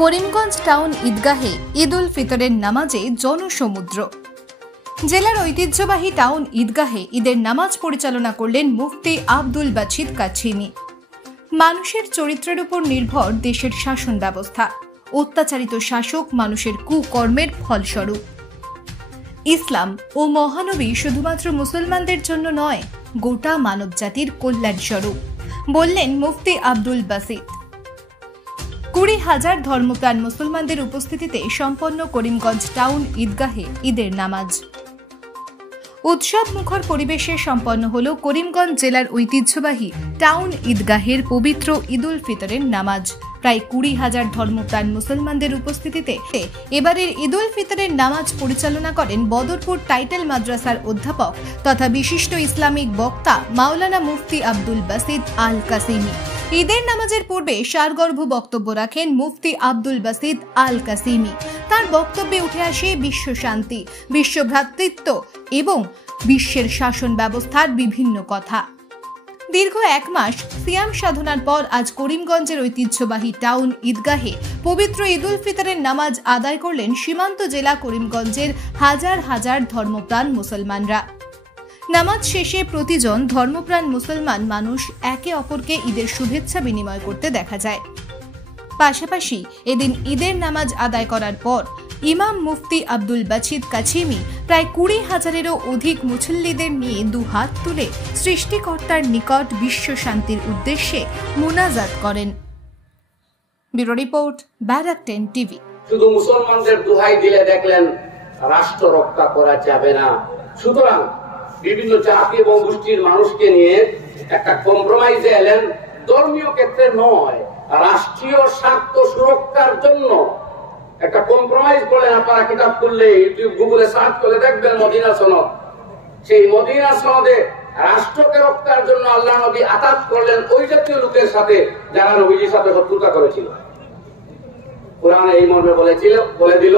Karimganj town ঈদগাহে ঈদ উল ফিতরের নামাজে জনসমুদ্র। জেলার ঐতিহ্যবাহী টাউন ঈদগাহে ঈদের নামাজ পরিচালনা করলেন মুফতি আব্দুল বাছিদ কাছিমি। মানুষের চরিত্রের উপর নির্ভর দেশের শাসন ব্যবস্থা। অত্যাচারিত শাসক মানুষের কুকর্মের ফলস্বরূপ। ইসলাম ও মহানবী শুধুমাত্র মুসলমানদের জন্য নয়, গোটা মানবজাতির কল্যাণ স্বরূপ, বললেন মুফতি আব্দুল বাছিদ। 20,000 ধর্মপ্রাণ মুসলমানদের উপস্থিতিতে সম্পন্ন করিমগঞ্জ টাউন ঈদগাহে ঈদের নামাজ। উৎসব মুখর পরিবেশে সম্পন্ন হল করিমগঞ্জ জেলার ঐতিহ্যবাহী টাউন ঈদগাহের পবিত্র ঈদ উল ফিতরের নামাজ। প্রায় 20,000 ধর্মপ্রাণ মুসলমানদের উপস্থিতিতে এবারের ঈদ উল ফিতরের নামাজ পরিচালনা করেন বদরপুর টাইটেল মাদ্রাসার অধ্যাপক তথা বিশিষ্ট ইসলামিক বক্তা মাওলানা মুফতি আব্দুল বাছিদ আল কাসিমি। ঈদের নামাজের পূর্বে সারগর্ভ বক্তব্য রাখেন মুফতি আব্দুল বাছিদ আল কাসিমি। তার বক্তব্যে উঠে আসে বিশ্ব শান্তি, বিশ্ব ভ্রাতৃত্ব এবং বিশ্বের শাসন ব্যবস্থার বিভিন্ন কথা। দীর্ঘ 1 মাস সিয়াম সাধনার পর আজ করিমগঞ্জের ঐতিহ্যবাহী টাউন ঈদগাহে পবিত্র ঈদ উল ফিতরের নামাজ আদায় করলেন সীমান্ত জেলা করিমগঞ্জের হাজার হাজার ধর্মপ্রাণ মুসলমানরা। নামাজ শেষে প্রতিজন ধর্মপ্রাণ মুসলমান মানুষ একে অপরকে ঈদের শুভেচ্ছা বিনিময় করতে দেখা যায়। পাশাপাশি এদিন ঈদের নামাজ আদায় করার পর ইমাম মুফতি আব্দুল বাছিদ কাছিমি প্রায় 20,000-এরও অধিক মুসল্লিদের নিয়ে দুহাত তুলে সৃষ্টিকর্তার নিকট বিশ্ব শান্তির উদ্দেশ্যে মুনাজাত করেন। ব্যুরো রিপোর্ট, ব্যারাক 10 টিভি। শুধু মুসলমানদের দোহাই দিলে দেখলেন রাষ্ট্র রক্ষা করা যাবে না। সুতরাং বিভিন্ন জাতি এবং গোষ্ঠীর মানুষকে নিয়ে একটা কম্প্রোমাইজে এলেন। ধর্মীয় ক্ষেত্রে নয়, রাষ্ট্রীয় স্বার্থ সুরক্ষার জন্য একটা কম্প্রোমাইজ করলেন। আপনারা কিতাব করলে ইউটিউব গুগলে সার্চ করে দেখবেন মদিনা সনদ। সেই মদিনা সনদে রাষ্ট্রকে রক্ষার জন্য আল্লাহ নবী আতাত করলেন ওই জাতীয় লোকের সাথে যারা নবীজির সাথে শত্রুতা করেছিল। কোরআনে এই মর্মে বলে দিল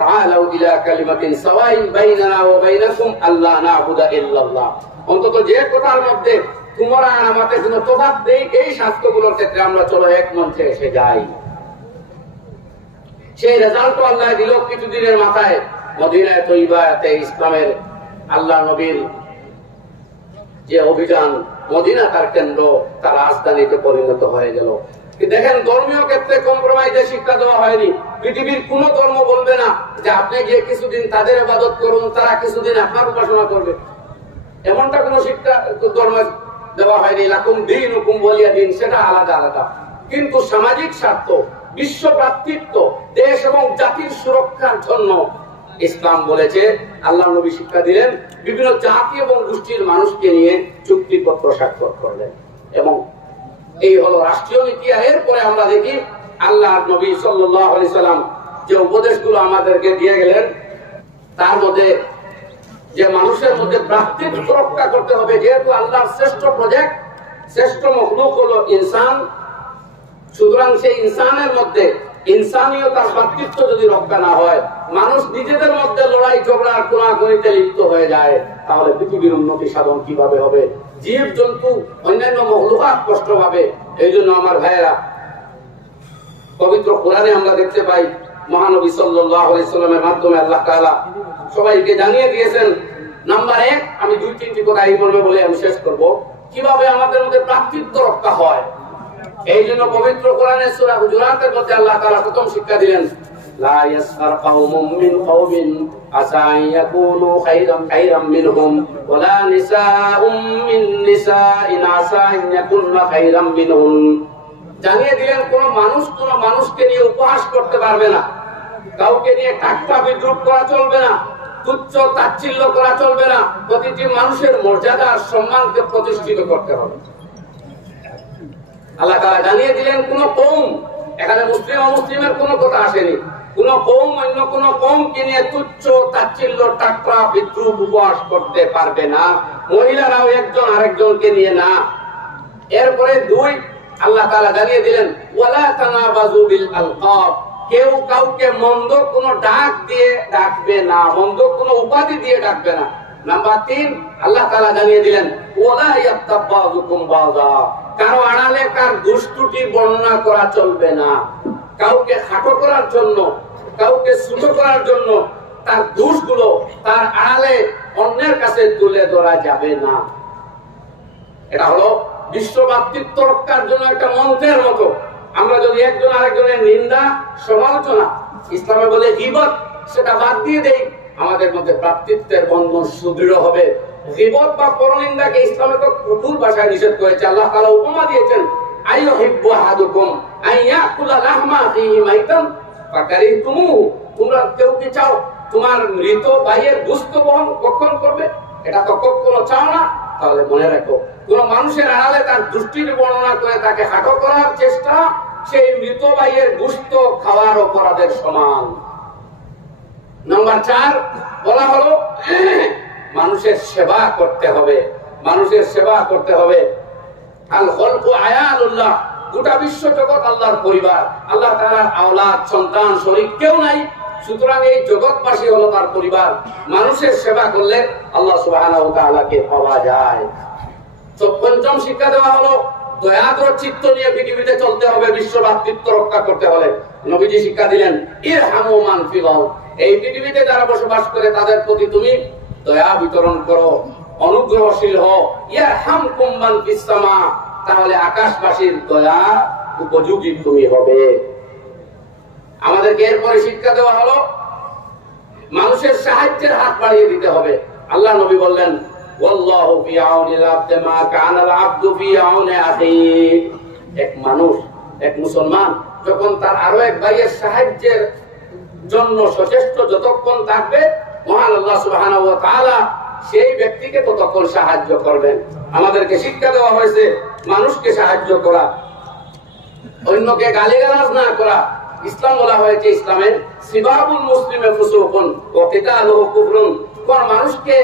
তাআলাউ ইলা কালিমাতিন সাওয়াইন বাইনানা ওয়া বাইনাকুম আল্লা না'বুদা ইল্লাল্লাহ। অন্তত যে কথার মধ্যে তোমরা আর আমাদের কোনো তফাৎ নেই, এই শাস্ত্রগুলোর ক্ষেত্রে আমরা চলো এক মঞ্চে এসে যাই। সেই রেজাল্ট আল্লাহ দিল কিছুদিনের মাথায়। মদিনায়ে তৈয়বাতে ইসলামের আল্লাহ নবীর যে অভিযান, মদিনা তার কেন্দ্র, তার রাজধানীতে পরিণত হয়ে গেল। দেখেন, ধর্মীয় ক্ষেত্রে কম্প্রোমাইজের শিক্ষা দেওয়া হয়নি। পৃথিবীর কোন ধর্ম বলবে না যে আপনি গিয়ে কিছুদিন তাদের ইবাদত করুন, তারা কিছুদিন আপনার উপাসনা করবে। এমনটা কোন শিক্ষা ধর্ম দেওয়া হয়নি। লাকুম দীনুকুম ওয়ালিয়া দীন, সেটা আলাদা আলাদা। কিন্তু সামাজিক স্বার্থ, বিশ্ব ভ্রাতৃত্ব, দেশ এবং জাতির সুরক্ষার জন্য ইসলাম বলেছে, আল্লাহ নবী শিক্ষা দিলেন, বিভিন্ন জাতি এবং গোষ্ঠীর মানুষকে নিয়ে চুক্তিপত্র স্বাক্ষর করলেন। এবং এই হলো রাষ্ট্রীয় নীতি। এরপরে আমরা দেখি আল্লাহ নবী সাল্লাল্লাহু আলাইহি সাল্লাম যে উপদেশগুলো আমাদেরকে দিয়ে গেলেন, তার মধ্যে যে মানুষের মধ্যে ভ্রাতৃত্ব রক্ষা করতে হবে। যেহেতু আল্লাহর শ্রেষ্ঠ প্রজেক্ট, শ্রেষ্ঠ মখলুক হলো ইনসান, সুতরাং সেই ইনসানের মধ্যে ইনসানিয়তার ভ্রাতৃত্ব যদি রক্ষা না হয়, মানুষ নিজেদের মধ্যে লড়াই ঝগড়া কোনাকুনিতে লিপ্ত হয়ে যায়, তাহলে পৃথিবীর উন্নতি সাধন কিভাবে হবে? জীব জন্তু অন্যান্য মখলুকাত কষ্ট পাবে। এই জন্য আমার ভাইয়েরা, পবিত্র কোরআনে আমরা দেখতে পাই মহানবী সাল্লাল্লাহু আলাইহি সাল্লামের মাধ্যমে আল্লাহ তাআলা সবাইকে জানিয়ে দিয়েছেন। নাম্বার 1, আমি 2-3টি কথা এই মর্মে বলে আমি শেষ করব, কিভাবে আমাদের মধ্যে ভ্রাতৃত্ব রক্ষা হয়। এই জন্য পবিত্র কোরআনের সূরা হুজুরাতের মধ্যে আল্লাহ তাআলা প্রথম শিক্ষা দিলেন, লা ইয়াসখার কওমুম মিন কওমিন আসা আন ইয়াকুনু খায়রাম মিনহুম ওয়া লা নিসাউম মিন নিসাইন আসা আন ইয়াকুননা খায়রাম মিনহুম। জানিয়ে দিলেন, কোন মানুষকে নিয়ে উপহাস করতে পারবে না, কাউকে নিয়ে ঠাট্টা বিদ্রুপ করা চলবে না, তুচ্ছ তাচ্ছিল্য করা চলবে না। প্রতিটি মানুষের মর্যাদা আর সম্মানকে প্রতিষ্ঠিত করতে হবে। আল্লাহ তাআলা জানিয়ে দিলেন, কোন কওম, এখানে মুসলিম অমুসলিমের কোনো কথা আসেনি, কোন কওম অন্য কোন কওমকে নিয়ে তুচ্ছ তাচ্ছিল্য ঠাট্টা বিদ্রুপ উপহাস করতে পারবে না। মহিলারাও একজন আরেকজনকে নিয়ে না। এরপরে 2, আল্লাহ তাআলা জানিয়ে দিলেন, ওয়ালা তানাবাযু বিল আলকাব, কেউ কাউকে মন্দ কোনো ডাক দিয়ে ডাকবে না, মন্দ কোনো উপাধি দিয়ে ডাকবে না। নাম্বার 3, আল্লাহ তাআলা জানিয়ে দিলেন, ওয়ালা ইয়াত্তাবাযুকুম বাযা, কারো আড়ালে কার দুষ্টুটি বর্ণনা করা চলবে না, কাউকে খাটো করার জন্য, কাউকে ছোট করার জন্য তার দোষগুলো তার আড়ালে অন্যের কাছে তুলে ধরা যাবে না। এটা হলো বিশ্ব ভ্রাতৃত্ব রক্ষার জন্য একটা মন্ত্রের মতো। আমরা যদি একজন আরেকজনের নিন্দা, সমালোচনা, ইসলামে বলে গীবত, সেটা বাদ দিয়ে দেই, আমাদের মধ্যে ভ্রাতৃত্বের বন্ধন সুদৃঢ় হবে। গীবত বা পরনিন্দাকে ইসলামে তো কঠোর ভাষায় নিষেধ করেছে। আল্লাহ তাআলা উপমা দিয়েছেন, আইয়ুহিব্বু আহাদুকুম আইয়াকুলা লাহমা আখিহি মাইতান ফাকারিহতুমুহু। তোমরা কেউ কি চাও তোমার মৃত ভাইয়ের গোশত ভক্ষণ করবে? এটা তো কখনো চাও না। তাহলে মনে রাখো, কোন মানুষের আড়ালে তার দৃষ্টির বর্ণনা করে তাকে হাঁটো করার চেষ্টা, সেই মৃত ভাইয়ের গোশত খাওয়ার অপরাধের সমান। নাম্বার 4 বলা হলো মানুষের সেবা করতে হবে। মানুষের সেবা করতে হবে। আল খলকু আয়ালুল্লাহ, গোটা বিশ্ব জগৎ আল্লাহর পরিবার। আল্লাহ তাআলার আওলাদ, সন্তান, শরীক কেউ নাই। সুতরাং এই জগৎবাসী হলো তার পরিবার। মানুষের সেবা করলে আল্লাহ সুবহানাহু ওয়া তাআলাকে পাওয়া যায়। তো পঞ্চম শিক্ষা দেওয়া হলো দয়াদ্র চিত্ত নিয়ে পৃথিবীতে চলতে হবে। বিশ্ব ভ্রাতৃত্ব রক্ষা করতে হলে নবীজি শিক্ষা দিলেন, ইরহামু মান ফিল আরদ, এই পৃথিবীতে যারা বসবাস করে তাদের প্রতি তুমি দয়া বিতরণ করো, অনুগ্রহশীল হও। ইয়ারহামকুম মান ফিস সামা, তাহলে আকাশবাসীর দয়া উপযোগী তুমি হবে। আমাদেরকে এরপরে শিক্ষা দেওয়া হলো মানুষের সাহায্যের হাত বাড়িয়ে দিতে হবে। আল্লাহ নবী বললেন, ওয়াল্লাহু ফি আউনিল আবদি মা কানাল আবদু ফি আউনি আখিহি। এক মানুষ, এক মুসলমান যখন তার আরো এক ভাইয়ের সাহায্যের জন্য সচেষ্ট যতক্ষণ থাকবে, মহান আল্লাহ সুবহানাহু ওয়া তাআলা সেই ব্যক্তিকে ততক্ষণ সাহায্য করবেন। আমাদেরকে শিক্ষা দেওয়া হয়েছে মানুষকে সাহায্য করা, অন্যকে গালিগালাজ না করা। ইসলাম বলা হয়েছে ইসলামের সিবাবুল মুসলিমে ফুসুকুন ওয়া কিতালুহু কুফরুন। কোন মানুষকে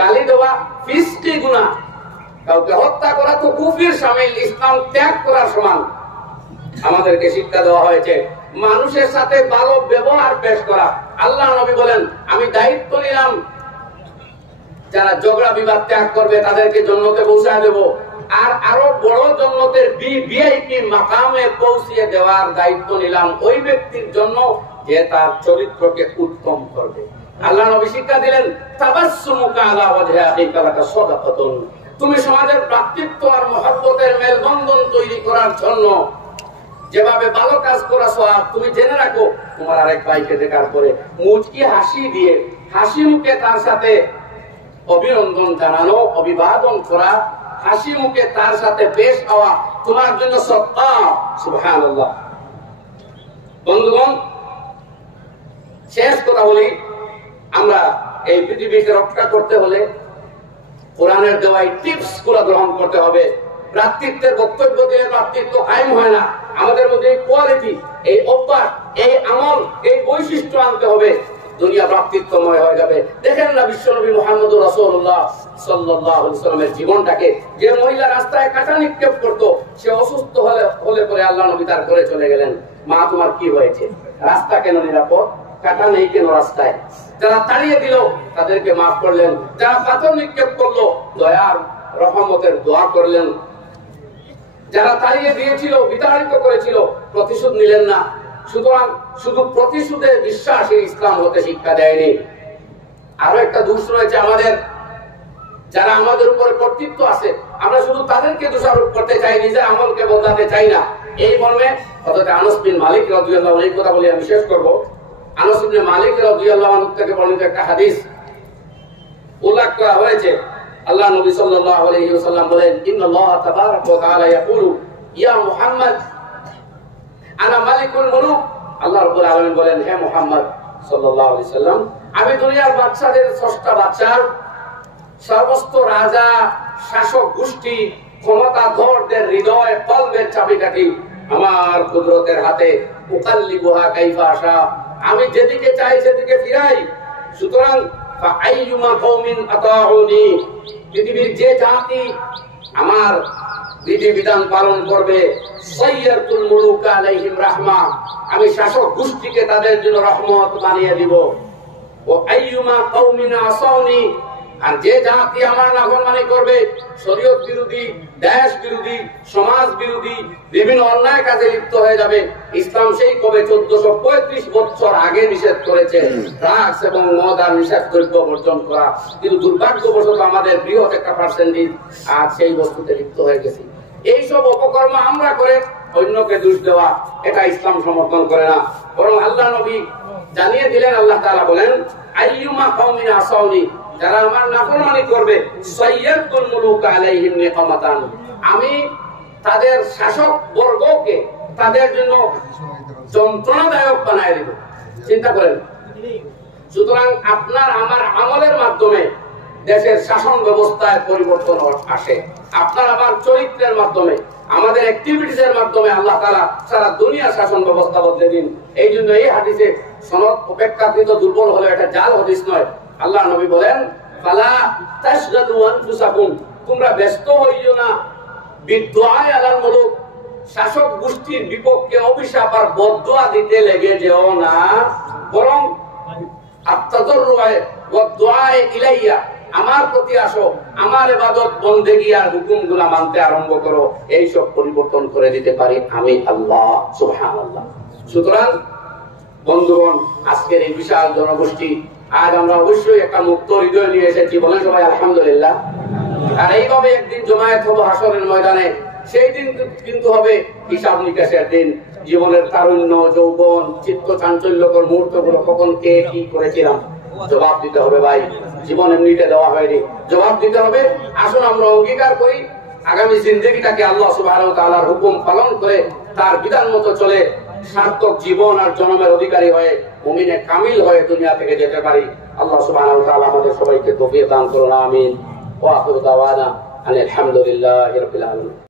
গালি দেওয়া ফিসকি গুনাহ, কাউকে হত্যা করা তো কুফরির শামিল, ইসলাম ত্যাগ করার সমান। আমাদেরকে শিক্ষা দেওয়া হয়েছে মানুষের সাথে ভালো ব্যবহার পেশ করা। আল্লাহ নবী বলেন, আমি দায়িত্ব নিলাম যারা ঝগড়া বিবাদ ত্যাগ করবে তাদেরকে জান্নাতে পৌঁছায় দেব, আর আরো বড় জান্নাতের ভিআইপি মাকামে পৌঁছিয়ে দেওয়ার দায়িত্ব নিলাম ওই ব্যক্তির জন্য যে তার চরিত্রকে উত্তম করবে। আল্লাহ নবী শিক্ষা দিলেন, তাবাসসুমুকা আলা ওয়াজহি আখিকা লাকা সাদাকাতুন, তুমি সমাজের ভ্রাতৃত্ব আর মহব্বতের মেলবন্ধন তৈরি করার জন্য যেভাবে ভালো কাজ করা সওয়াব, তুমি জেনে রাখো তোমার আরেক ভাইকে দেখার পরে মুচকি হাসি দিয়ে হাসি মুখে তার সাথে অভিনন্দন জানানো, অভিবাদন করা, হাসি মুখে তার সাথে পেশ হওয়া তোমার জন্য সদকা। সুবহানাল্লাহ। বন্ধুগণ, শেষ কথা বলি, আমরা এই পৃথিবীকে রক্ষা করতে হলে কোরআনের দেওয়া টিপস গুলো গ্রহণ করতে হবে। ভ্রাতৃত্বের বক্তব্য দিয়ে ভ্রাতৃত্ব কায়েম হয় না। আমাদের মধ্যে এই কোয়ালিটি, এই অভ্যাস, এই আমল, এই বৈশিষ্ট্য আনতে হবে, দুনিয়া ভ্রাতৃত্বময় হয়ে যাবে। দেখেন না বিশ্বনবী মুহাম্মদুর রাসূলুল্লাহ সাল্লাল্লাহু আলাইহি ওয়াসাল্লামের জীবনটাকে। যে মহিলা রাস্তায় কাঁটা নিক্ষেপ করতো, সে অসুস্থ হলে পরে আল্লাহ নবী তার ঘরে চলে গেলেন, মা তোমার কি হয়েছে? রাস্তা কেন নিরাপদ? কাঁটা নেই কেন রাস্তায়? যারা তাড়িয়ে দিল তাদেরকে মাফ করলেন, যারা পাথর নিক্ষেপ করলো দয়ার রহমতের দোয়া করলেন, যারা তাড়িয়ে দিয়েছিল, বিতাড়িত করেছিল, প্রতিশোধ নিলেন না। সুতরাং শুধু প্রতিশোধে বিশ্বাসী ইসলাম হতে শিক্ষা দেয়নি। আরো একটা দোষ রয়েছে আমাদের, যারা আমাদের উপরে কর্তৃত্ব আছে, আমরা শুধু তাদেরকে দোষারোপ করতে চাই, নিজের আমলকে বদলাতে চাই না। এই মর্মে হযরত আনাস বিন মালিক রাদিয়াল্লাহু আনহু, এই কথা বলে আমি শেষ করব। আনাস বিন মালিক রাদিয়াল্লাহু আনহু থেকে বর্ণিত একটা হাদিস উল্লেখ করা হয়েছে। আল্লাহ নবী সাল্লাল্লাহু আলাইহি ওয়াসাল্লাম বলেন, ইন্নাল্লাহ তাবারাকা ওয়া তাআলা ইয়াকুলু ইয়া মুহাম্মদ আনা মালিকুল মুলুক। আল্লাহ রাব্বুল আলামিন বলেন, হে মুহাম্মদ সাল্লাল্লাহু আলাইহি সাল্লাম, আমি দুনিয়ার বাদশাদের ষষ্ঠ বাদশা, সমস্ত রাজা, শাসক গোষ্ঠী, ক্ষমতাধরদের হৃদয় কলবের চাবিকাঠি আমার কুদরতের হাতে। উকাল্লিবুহা কাইফা আশা, আমি যেদিকে চাই সেদিকে ফিরাই। সুতরাং ফাআইয়ুমা কওমিন আতাউনি, পৃথিবীর যে জাতি আমার বিধিবিধান পালন করবে, সাইয়াতুল মুলুক আলাইহিম রাহমা, আমি শাসক গোষ্ঠীকে তাদের জন্য রহমত বানিয়ে দিব। ও আইয়ুমা কওমিন আসাউনি, আর যে জাতি আমার নাফরমানি করবে, শরীয়ত বিরোধী, দেশ বিরোধী, সমাজ বিরোধী বিভিন্ন অন্যায় কাজে লিপ্ত হয়ে যাবে। ইসলাম সেই কবে 1435 বছর আগে নিষেধ করেছে ড্রাগস এবং মদ আর নিষেধ দ্রব্য বর্জন করা, কিন্তু দুর্ভাগ্যবশত আমাদের বৃহৎ একটা পার্সেন্টেজ আজ সেই বস্তুতে লিপ্ত হয়ে গেছে। এইসব অপকর্ম আমরা করে অন্যকে দোষ দেওয়া, এটা ইসলাম সমর্থন করে না। বরং আল্লাহ নবী জানিয়ে দিলেন, আল্লাহ তাআলা বলেন, আইয়ুমা কওমিন আসাউনি, যারা আমার নাফরমানি করবে, সাইয়াতুল মুলুক আলাইহিম নিকামাতান, আমি তাদের শাসক বর্গকে তাদের জন্য যন্ত্রণাদায়ক বানায় দেব। চিন্তা করেন। সুতরাং আপনার আমার আমলের মাধ্যমে দেশের শাসন ব্যবস্থায় পরিবর্তন আসে, আপনার আমার চরিত্রের মাধ্যমে, আমাদের অ্যাক্টিভিটিসের মাধ্যমে আল্লাহ তাআলা সারা দুনিয়া শাসন ব্যবস্থা বদলে দিন। এই জন্য এই হাদিসে সনদ অপেক্ষাকৃত দুর্বল হলে এটা জাল হাদিস নয়। আল্লাহ নবী বলেন, ফালা তাশগাদু আনফুসাকুম, তোমরা ব্যস্ত হইও না বিদুআ আলাল মুলুক, শাসক গোষ্ঠীর বিপক্ষে অভিশাপ আর বদদুয়া দিতে লেগে যেও না, বরং আত-তাদাররুআ ওয়া দুআ ইলাইয়া, আমার প্রতি আসো, আমার ইবাদত বন্দেগী আর হুকুমগুলো মানতে আরম্ভ করো। এই সব পরিবর্তন করে দিতে পারি আমি আল্লাহ, সুবহানাল্লাহ। সুতরাং বন্ধুগণ, আজকের এই বিশাল জনগোষ্ঠী, আজ আমরা অবশ্যই একটা মুক্ত হৃদয় নিয়ে এসেছি, বলেন সবাই আলহামদুলিল্লাহ। আর এইভাবে একদিন জমায়েত হবো হাসরের ময়দানে, সেই দিন কিন্তু হবে হিসাব নিকাশের দিন। জীবনের তারুণ্য, যৌবন, চিত্ত চাঞ্চল্যকর মুহূর্তগুলো কখন কে কি করেছিলাম জবাব দিতে হবে ভাই। জীবন এমনিতে দেওয়া হয়নি, জবাব দিতে হবে। আসুন আমরা অঙ্গীকার করি আগামী জিন্দেগিটাকে আল্লাহ সুবহানাহু ওয়া তাআলার হুকুম পালন করে তার বিধান মতো চলে সার্থক জীবন আর জন্মের অধিকারী হয়ে মুমিনে কামিল হয়ে দুনিয়া থেকে যেতে পারি। আল্লাহ সুবহানাহু ওয়া তাআলা আমাদের সবাইকে তৌফিক দান করুন, আমিন। ওয়া আখিরু দাওয়ানা আলহামদুলিল্লাহি রাব্বিল আলামিন।